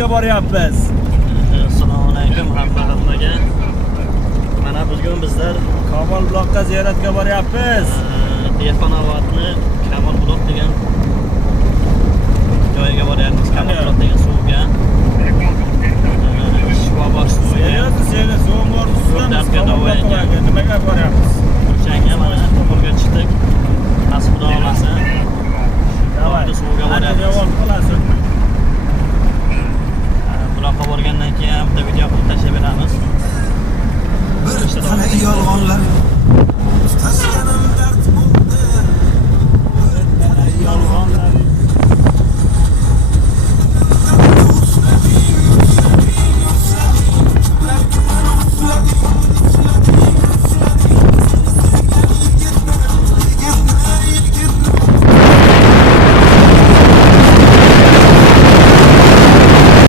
ziyoratga boryapmiz. Assalomu alaykum hammaga. Mana bugun bizlar Kamol buloqqa ziyoratga boryapmiz. Dehqonobatni Kamol buloq degan joyga boryapmiz. Kamol buloq degan suvga.